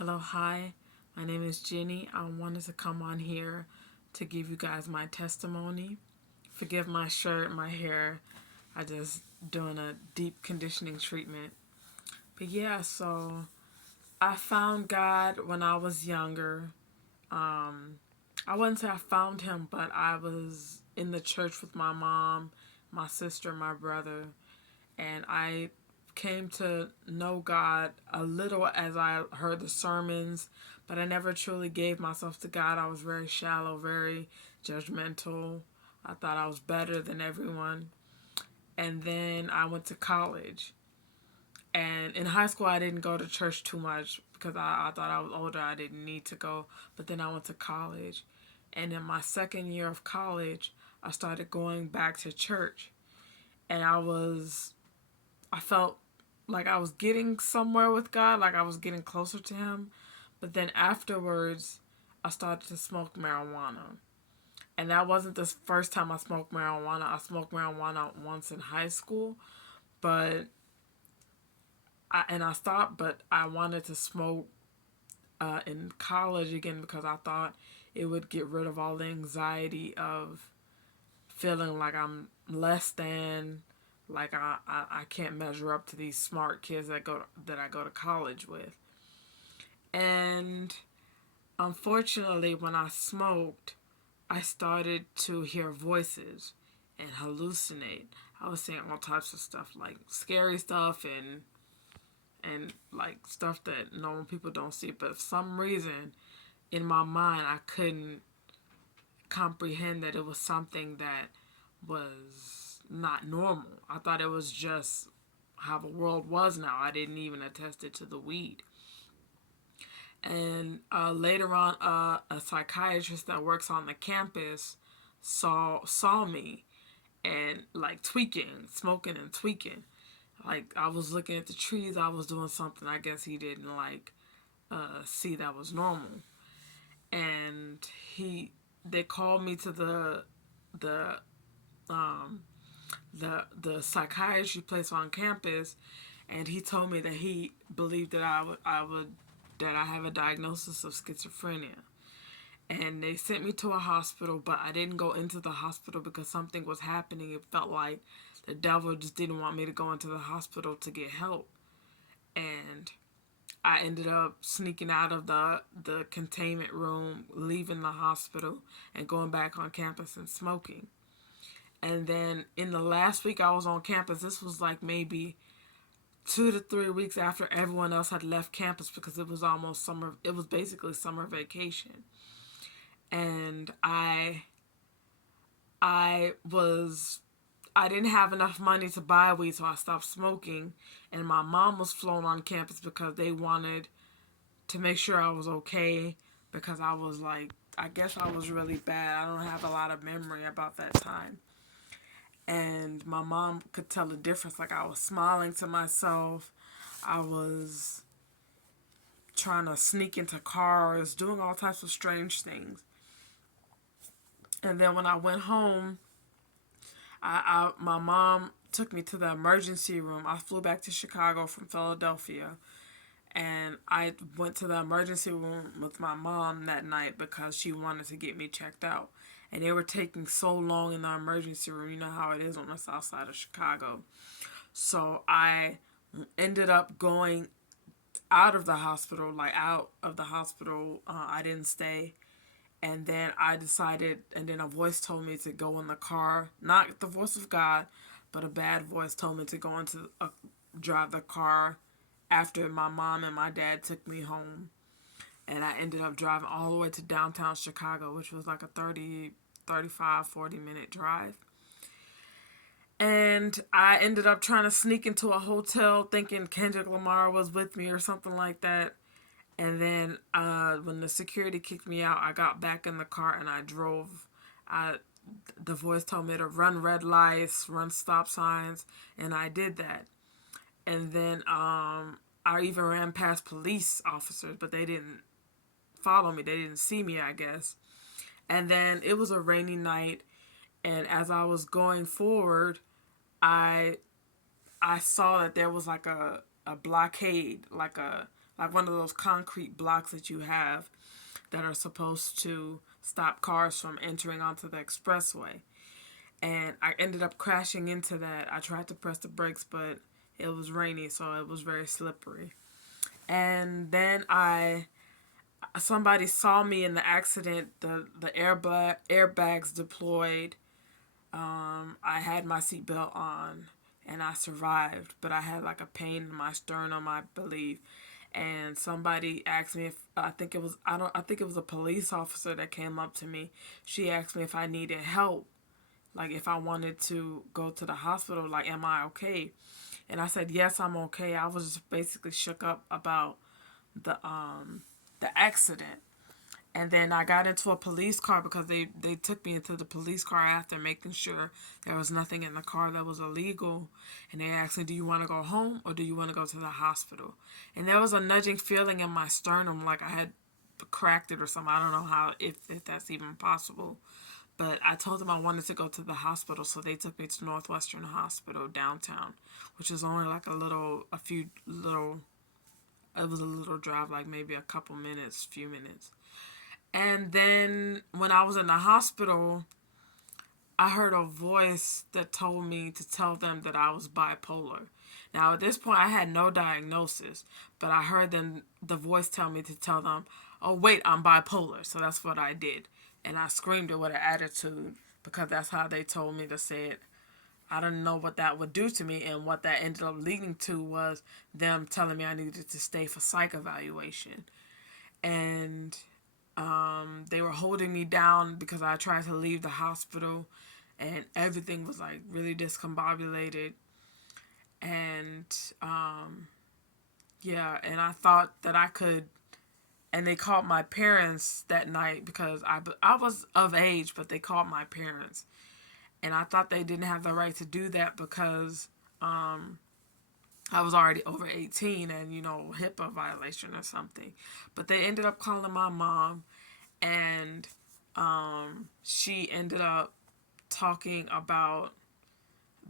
Hello, hi. My name is Jenny. I wanted to come on here to give you guys my testimony. Forgive my shirt, my hair. I just doing a deep conditioning treatment. But yeah, so I found God when I was younger. I wouldn't say I found him, but I was in the church with my mom, my sister, my brother, and I came to know God a little as I heard the sermons, but I never truly gave myself to God. I was very shallow, very judgmental. I thought I was better than everyone. And then I went to college. And in high school, I didn't go to church too much because I thought I was older. I didn't need to go. But then I went to college. And in my second year of college, I started going back to church. And I felt like I was getting somewhere with God, like I was getting closer to Him. But then afterwards, I started to smoke marijuana. And that wasn't the first time I smoked marijuana. I smoked marijuana once in high school, but I stopped. But I wanted to smoke in college again because I thought it would get rid of all the anxiety of feeling like I'm less than, like I can't measure up to these smart kids that I go to college with. And unfortunately, when I smoked, I started to hear voices and hallucinate. I was seeing all types of stuff, like scary stuff and like stuff that normal people don't see. But for some reason, in my mind, I couldn't comprehend that it was something that was not normal. I thought it was just how the world was now. I didn't even attest it to the weed. And later on, a psychiatrist that works on the campus saw me and like tweaking, smoking and tweaking. Like I was looking at the trees, I was doing something. I guess he didn't like see that was normal, and he they called me to the um, the psychiatry place on campus, and he told me that he believed that I would that I have a diagnosis of schizophrenia. And they sent me to a hospital, but I didn't go into the hospital because something was happening. It felt like the devil just didn't want me to go into the hospital to get help. And I ended up sneaking out of the containment room, leaving the hospital, and going back on campus and smoking. And then in the last week I was on campus, this was like maybe 2 to 3 weeks after everyone else had left campus because it was almost summer. It was basically summer vacation, and I was I didn't have enough money to buy weed, so I stopped smoking. And my mom was flown on campus because they wanted to make sure I was okay because I was like, I guess I was really bad. I don't have a lot of memory about that time. And my mom could tell the difference. Like I was smiling to myself. I was trying to sneak into cars, doing all types of strange things. And then when I went home, my mom took me to the emergency room. I flew back to Chicago from Philadelphia, and I went to the emergency room with my mom that night because she wanted to get me checked out. And they were taking so long in the emergency room. You know how it is on the south side of Chicago. So I ended up going out of the hospital, like out of the hospital. I didn't stay. And then I decided, and then a voice told me to go in the car. Not the voice of God, but a bad voice told me to go drive the car after my mom and my dad took me home. And I ended up driving all the way to downtown Chicago, which was like a 40 minute drive. And I ended up trying to sneak into a hotel thinking Kendrick Lamar was with me or something like that. And then when the security kicked me out, I got back in the car and I drove. I, the voice told me to run red lights, run stop signs, and I did that. And then I even ran past police officers, but they didn't follow me. They didn't see me, I guess. And then it was a rainy night, and as I was going forward, I I saw that there was like a blockade, like one of those concrete blocks that you have that are supposed to stop cars from entering onto the expressway. And I ended up crashing into that. I tried to press the brakes, but it was rainy, so it was very slippery. And then somebody saw me in the accident. The airbags deployed. I had my seatbelt on, and I survived. But I had like a pain in my sternum, I believe. And somebody asked me if I think it was a police officer that came up to me. She asked me if I needed help, like if I wanted to go to the hospital, like am I okay? And I said yes, I'm okay. I was just basically shook up about the accident. And then I got into a police car because they took me into the police car after making sure there was nothing in the car that was illegal. And they asked me, do you want to go home or do you want to go to the hospital? And there was a nudging feeling in my sternum like I had cracked it or something. I don't know how, if that's even possible. But I told them I wanted to go to the hospital, so they took me to Northwestern Hospital downtown, which is only like it was a little drive, like maybe a couple minutes, few minutes. And then when I was in the hospital, I heard a voice that told me to tell them that I was bipolar. Now, at this point, I had no diagnosis, but I heard the voice tell me to tell them, oh, wait, I'm bipolar. So that's what I did. And I screamed it with an attitude because that's how they told me to say it. I didn't know what that would do to me, and what that ended up leading to was them telling me I needed to stay for psych evaluation. And they were holding me down because I tried to leave the hospital, and everything was like really discombobulated. And yeah, and I thought that I could. And they called my parents that night because I was of age, but they called my parents. And I thought they didn't have the right to do that because I was already over 18 and, HIPAA violation or something. But they ended up calling my mom, and she ended up talking about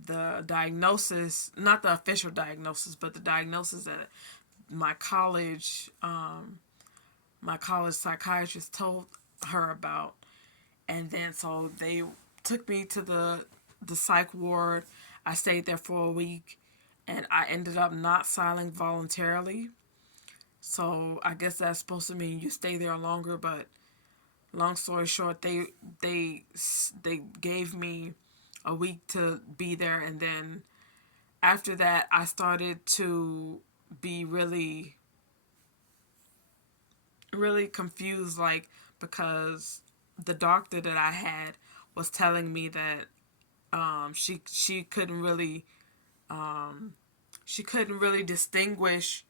the diagnosis, not the official diagnosis, but the diagnosis that my college psychiatrist told her about. And then so they took me to the psych ward. I stayed there for a week, and I ended up not signing voluntarily. So I guess that's supposed to mean you stay there longer, but long story short, they gave me a week to be there, and then after that I started to be really really confused, like, because the doctor that I had was telling me that she couldn't really distinguish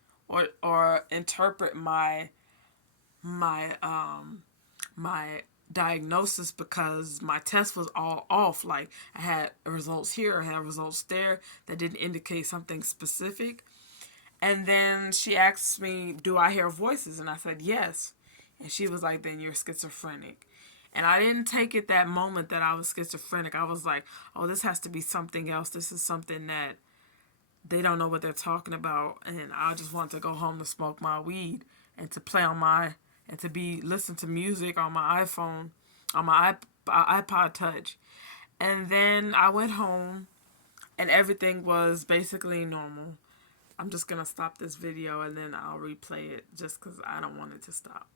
or interpret my my diagnosis because my test was all off. Like, I had results here, I had results there that didn't indicate something specific. And then she asked me, do I hear voices? And I said, yes. And she was like, then you're schizophrenic. And I didn't take it that moment that I was schizophrenic. I was like, oh, this has to be something else. This is something that they don't know what they're talking about. And I just want to go home to smoke my weed and to and to listen to music on my iPhone, on my iPod Touch. And then I went home and everything was basically normal. I'm just going to stop this video and then I'll replay it just because I don't want it to stop.